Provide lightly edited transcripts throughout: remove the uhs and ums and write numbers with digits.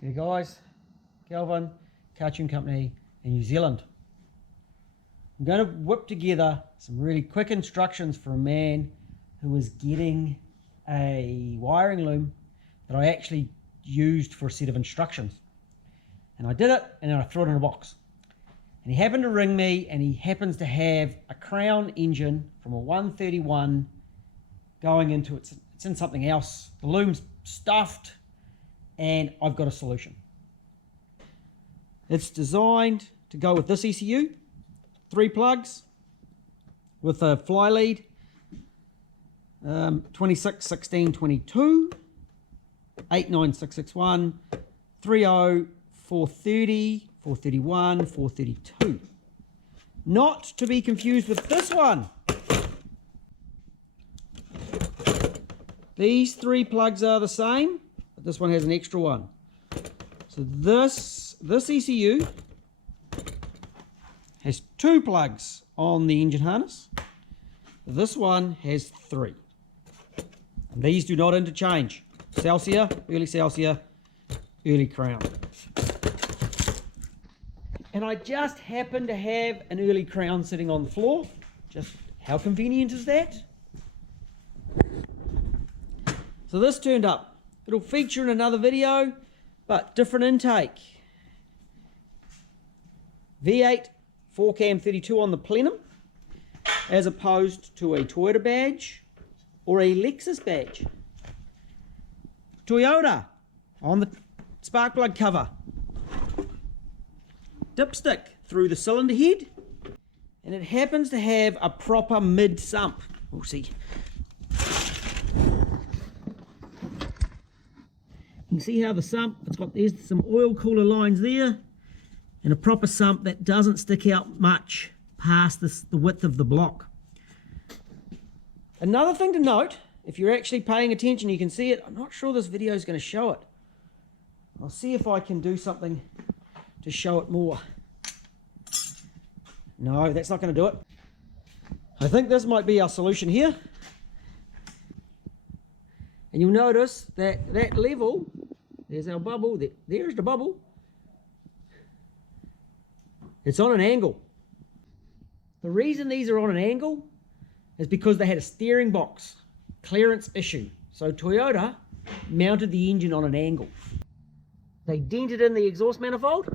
G'day guys, Kelvin, Cartoon Company in New Zealand. I'm going to whip together some really quick instructions for a man who is getting a wiring loom that I actually used for a set of instructions. And I did it and then I threw it in a box. And he happened to ring me and he happens to have a Crown engine from a 131 going into it's in something else. The loom's stuffed and I've got a solution. It's designed to go with this ECU, 3 plugs with a fly lead, 26, 16, 22, 89661, 30, 430, 431, 432. Not to be confused with this one. These 3 plugs are the same, but this one has an extra one. So this ECU has 2 plugs on the engine harness. This one has 3. And these do not interchange. Celsius, early Crown. And I just happen to have an early Crown sitting on the floor. Just how convenient is that? So this turned up. It'll feature in another video, but different intake. V8 4cam 32 on the plenum, as opposed to a Toyota badge or a Lexus badge. Toyota on the spark plug cover. Dipstick through the cylinder head, and it happens to have a proper mid sump. We'll see. You can see how the sump, there's some oil cooler lines there, and a proper sump that doesn't stick out much past the width of the block. Another thing to note, if you're actually paying attention, you can see it. I'm not sure this video is going to show it. I'll see if I can do something to show it more. No, that's not going to do it. I think this might be our solution here. And you'll notice that that level, there's our bubble, there's the bubble. It's on an angle. The reason these are on an angle is because they had a steering box clearance issue. So Toyota mounted the engine on an angle. They dented in the exhaust manifold,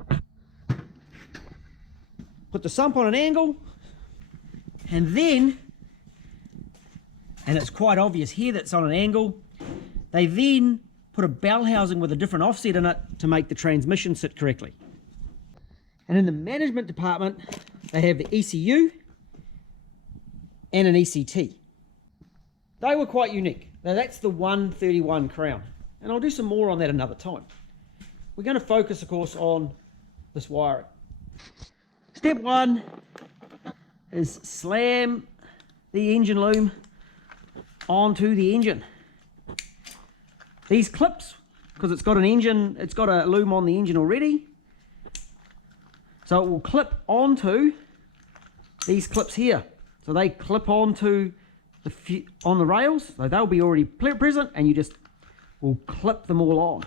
put the sump on an angle, and then, and it's quite obvious here that's on an angle, they then put a bell housing with a different offset in it to make the transmission sit correctly. And in the management department, they have the ECU and an ECT. They were quite unique. Now that's the 131 Crown, and I'll do some more on that another time. We're going to focus, of course, on this wiring. Step 1 is slam the engine loom onto the engine. These clips, because it's got an engine, it's got a loom on the engine already, so it will clip onto these clips here. So they clip onto on the rails, so they'll be already present, and you just will clip them all on.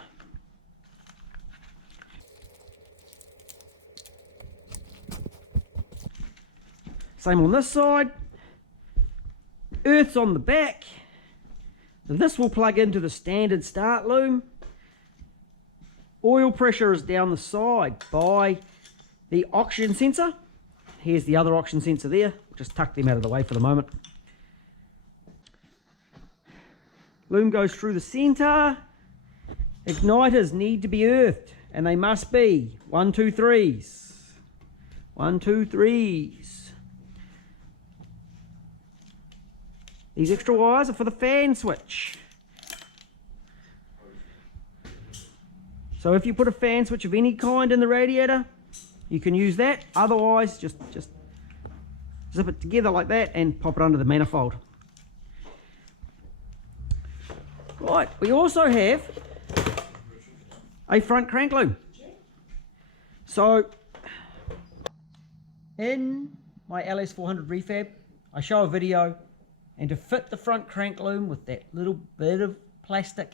Same on this side. Earth's on the back. This will plug into the standard start loom. Oil pressure is down the side by the oxygen sensor. Here's the other oxygen sensor there. Just tuck them out of the way for the moment. Loom goes through the center. Igniters need to be earthed, and they must be 1, 2, 3s. 1, 2, 3s. These extra wires are for the fan switch. So if you put a fan switch of any kind in the radiator, you can use that. Otherwise, just zip it together like that and pop it under the manifold. Right, we also have a front crank loom. So in my LS400 refab, I show a video, and to fit the front crank loom with that little bit of plastic,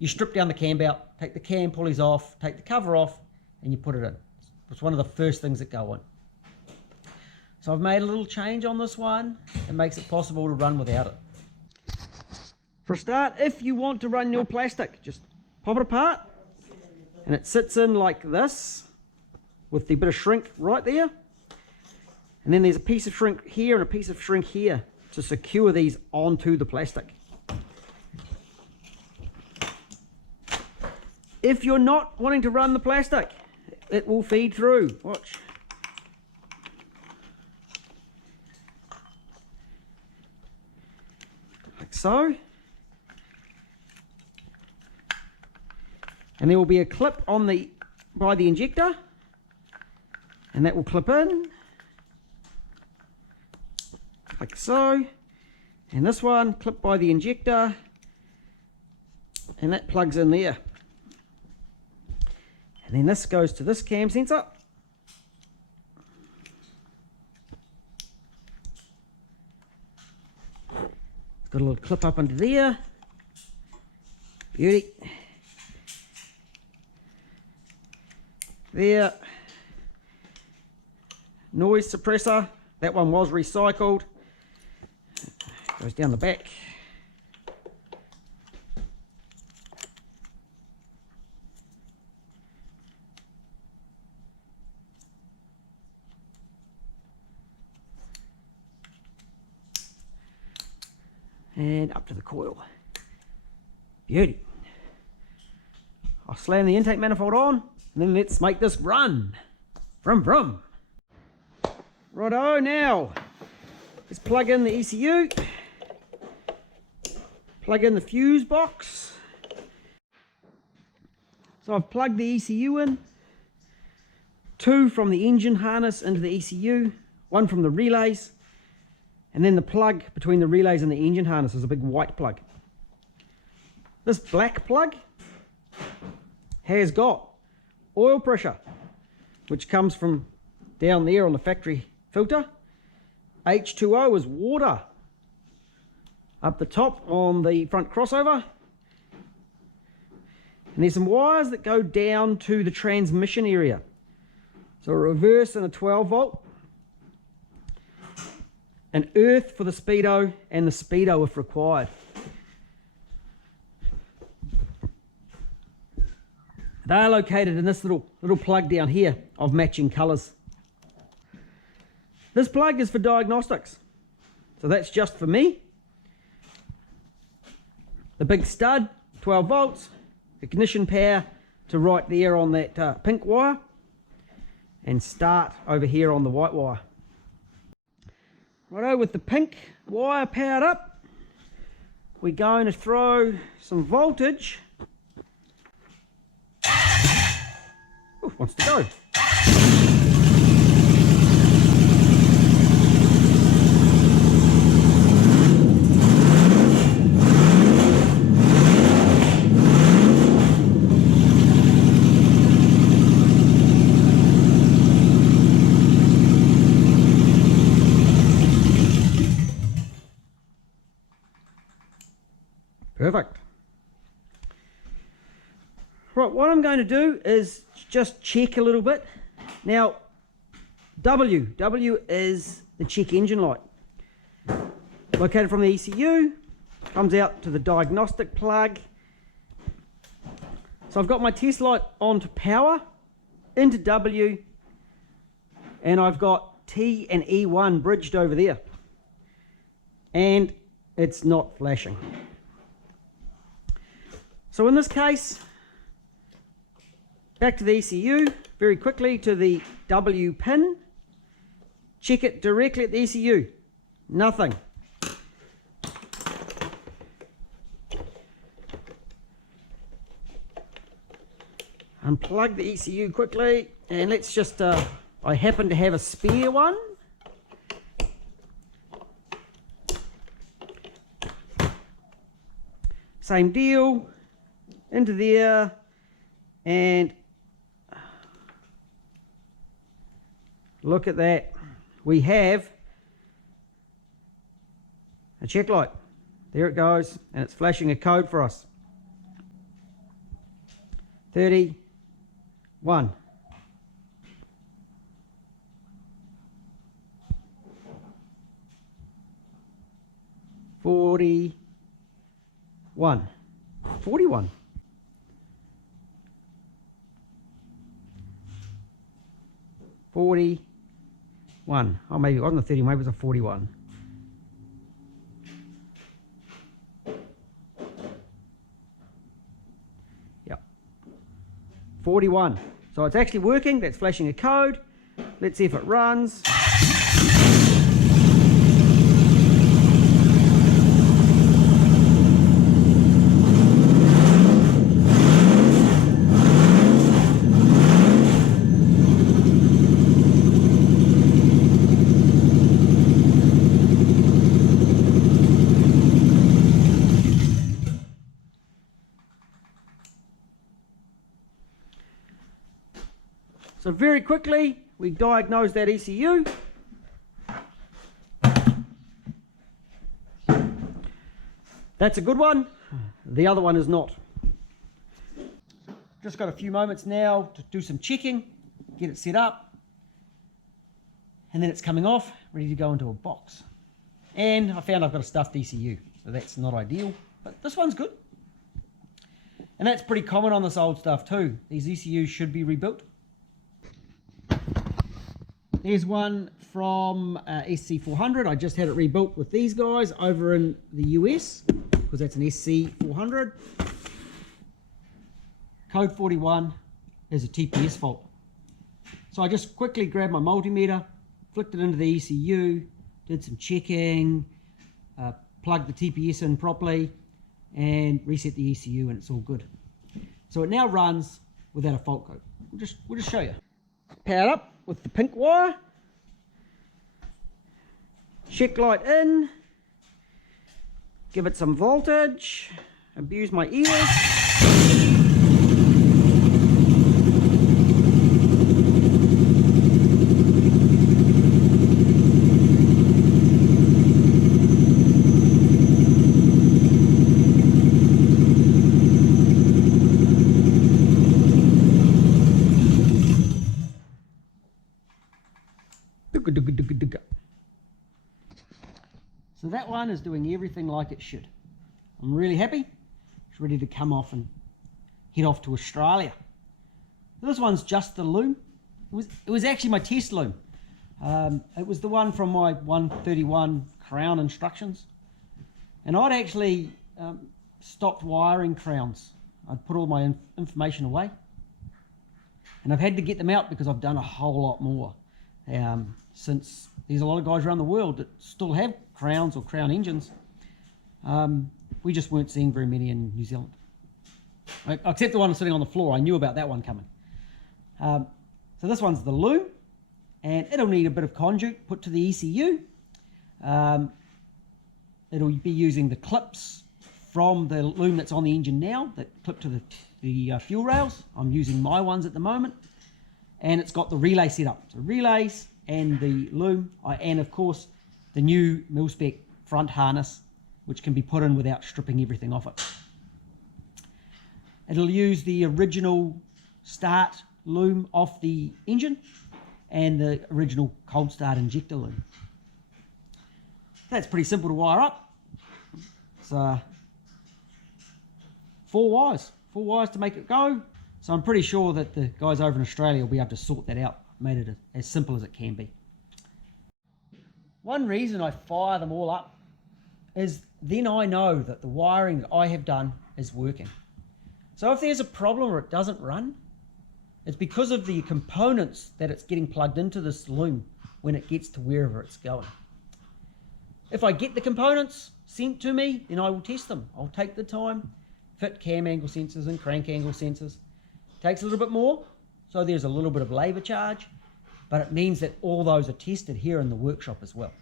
you strip down the cam belt, take the cam pulleys off, take the cover off, and you put it in. It's one of the first things that go in. So I've made a little change on this one. It makes it possible to run without it. For a start, if you want to run your plastic, just pop it apart, and it sits in like this with the bit of shrink right there. And then there's a piece of shrink here and a piece of shrink here to secure these onto the plastic. If you're not wanting to run the plastic, it will feed through. Watch. Like so. And there will be a clip on by the injector, and that will clip in like so, and this one clipped by the injector, and that plugs in there. And then this goes to this cam sensor. It's got a little clip up under there. Beauty. There. Noise suppressor. That one was recycled. Goes down the back. And up to the coil. Beauty. I'll slam the intake manifold on, and then let's make this run. Vroom vroom. Righto, now let's plug in the ECU. Plug in the fuse box. So I've plugged the ECU in. 2 from the engine harness into the ECU, 1 from the relays, and then the plug between the relays and the engine harness is a big white plug. This black plug has got oil pressure, which comes from down there on the factory filter. H2O is water. Up the top on the front crossover. And there's some wires that go down to the transmission area. So a reverse and a 12 volt. An earth for the speedo, and the speedo if required. They are located in this little plug down here of matching colours. This plug is for diagnostics, so that's just for me. The big stud, 12 volts, ignition power to right there on that pink wire, and start over here on the white wire. Righto, with the pink wire powered up, we're going to throw some voltage. Ooh, wants to go. Perfect. Right, what I'm going to do is just check a little bit. Now, W is the check engine light. Located from the ECU, comes out to the diagnostic plug. So I've got my test light on to power, into W, and I've got T and E1 bridged over there. And it's not flashing. So in this case, back to the ECU, very quickly to the W pin, check it directly at the ECU, nothing. Unplug the ECU quickly, and let's just, I happen to have a spare one. Same deal. Into there, and look at that. We have a check light. There it goes, and it's flashing a code for us. 31. Forty-one. 41. 41. Oh, maybe it wasn't a 30, maybe it was a 41. Yep. 41. So it's actually working. That's flashing a code. Let's see if it runs. So very quickly, we diagnose that ECU. That's a good one. The other one is not. Just got a few moments now to do some checking, get it set up, and then it's coming off, ready to go into a box. And I found I've got a stuffed ECU, so that's not ideal, but this one's good. And that's pretty common on this old stuff too. These ECUs should be rebuilt. There's one from SC400. I just had it rebuilt with these guys over in the US, because that's an SC400. Code 41 is a TPS fault. So I just quickly grabbed my multimeter, flicked it into the ECU, did some checking, plugged the TPS in properly, and reset the ECU, and it's all good. So it now runs without a fault code. We'll just show you. Powered up with the pink wire, check light in, give it some voltage, abuse my ears. So that one is doing everything like it should. I'm really happy. It's ready to come off and head off to Australia. This one's just the loom. It was actually my test loom. It was the one from my 131 crown instructions. And I'd actually stopped wiring crowns. I'd put all my information away. And I've had to get them out because I've done a whole lot more. Since there's a lot of guys around the world that still have crowns or crown engines, we just weren't seeing very many in New Zealand. Except the one sitting on the floor. I knew about that one coming. So this one's the loom, and it'll need a bit of conduit put to the ECU. It'll be using the clips from the loom that's on the engine now that clip to the fuel rails. I'm using my ones at the moment. And it's got the relay set up. So relays and the loom, and of course the new mil-spec front harness, which can be put in without stripping everything off it. It'll use the original start loom off the engine and the original cold start injector loom. That's pretty simple to wire up. So 4 wires to make it go. So I'm pretty sure that the guys over in Australia will be able to sort that out. Made it as simple as it can be. One reason I fire them all up is then I know that the wiring that I have done is working. So if there's a problem or it doesn't run, it's because of the components that it's getting plugged into this loom when it gets to wherever it's going. If I get the components sent to me, then I will test them. I'll take the time, fit cam angle sensors and crank angle sensors. Takes a little bit more, so there's a little bit of labour charge, but it means that all those are tested here in the workshop as well.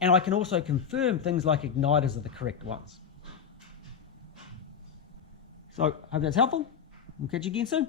And I can also confirm things like igniters are the correct ones. So, hope that's helpful. We'll catch you again soon.